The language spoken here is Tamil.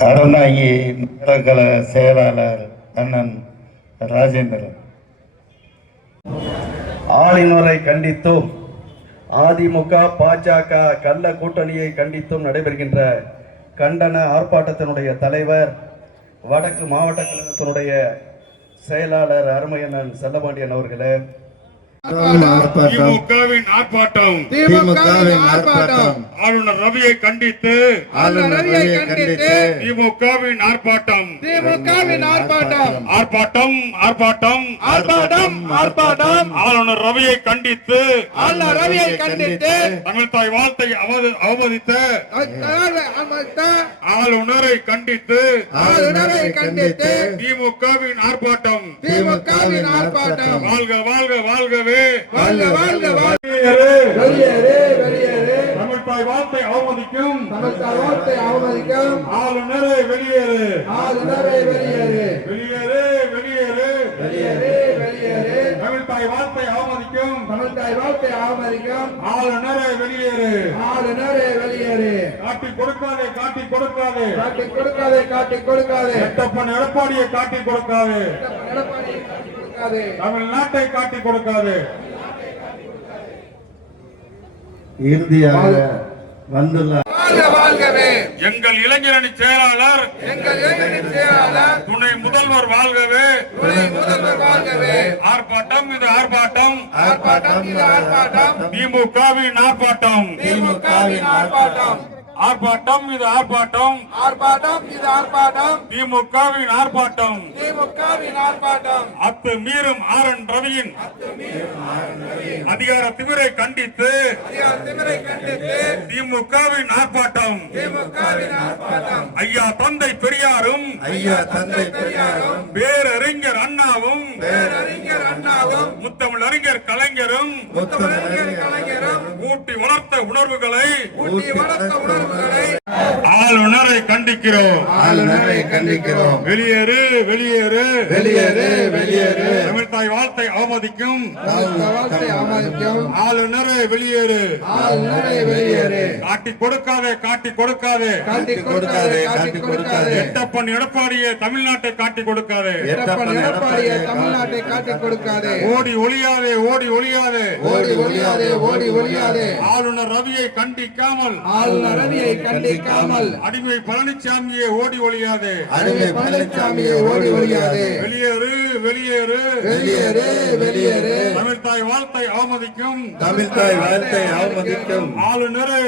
அறந்தாங்கி நகரக்கல செயலாளர் அண்ணன் ராஜேந்திரன். ஆளுநரை கண்டித்தும் அதிமுக பாஜக கள்ள கூட்டணியை கண்டித்தும் நடைபெறுகின்ற கண்டன ஆர்ப்பாட்டத்தினுடைய தலைவர் வடக்கு மாவட்ட கழகத்தினுடைய செயலாளர் அருமையண்ணன் செல்லபாண்டியன் அவர்களே, திமுகவின் ஆர்ப்பாட்டம் ஆளுநர் ரவியை கண்டித்து திமுகவின் ஆர்ப்பாட்டம் ஆர்ப்பாட்டம் ஆர்ப்பாட்டம் ஆர்ப்பாட்டம் ஆளுநர் ரவியை கண்டித்து தமிழ் தாய் வாழ்த்தை அவமதித்த ஆளுநரை கண்டித்து திமுகவின் ஆர்ப்பாட்டம் வாழ்க வாழ்க வாழ்கவே தமிழ் தாய் வாழ்த்தை அவமதிக்கும் ஆளுநரை வெளியேறு வெளியேறு வெளியேறு தமிழ் தாய் வாழ்த்தை அவமதிக்கும் ஆளுநரை வெளியேறு காட்டி கொடுக்காதே எட்டப்பன் எடப்பாடியை காட்டி கொடுக்காதே தமிழ்நாட்டை காட்டி கொடுக்காது. இறுதியாக வந்துள்ள எங்கள் இளைஞரணி செயலாளர் துணை முதல்வர் வாழ்கவே. ஆர்ப்பாட்டம் இது ஆர்ப்பாட்டம் திமுகவின் ஆர்ப்பாட்டம் ஆர்ப்பாட்டம் இது ஆர்ப்பாட்டம் திமுகவின் ஆர்ப்பாட்டம் மீறும் ஆர்.என். ரவியின் அதிகார திமிரை கண்டித்து திமுகவின் ஆர்ப்பாட்டம். ஐயா தந்தை பெரியாரும் பேரறிஞர் அண்ணாவும் முத்தமிழ் அறிஞர் கலைஞரும் ஊட்டி வளர்த்த உணர்வுகளை ஆளுநரை கண்டிக்கிறோம். வெளியேறு வெளியேறு தமிழ் தாய் வாழ்த்தை அவமதிக்கும் ஆளுநரை வெளியேறு. காட்டி கொடுக்காதே எட்டப்பன் எடப்பாடியை தமிழ்நாட்டை காட்டி கொடுக்காதே. ஓடி ஒளியாதே ஆளுநர் ரவியை கண்டிக்காமல் அடிமை பழனிசாமியை ஓடி ஒளியாதே. வெளியேறு தமிழ் தாய் வாழ்த்தை அவமதிக்கும் ஆளுநரை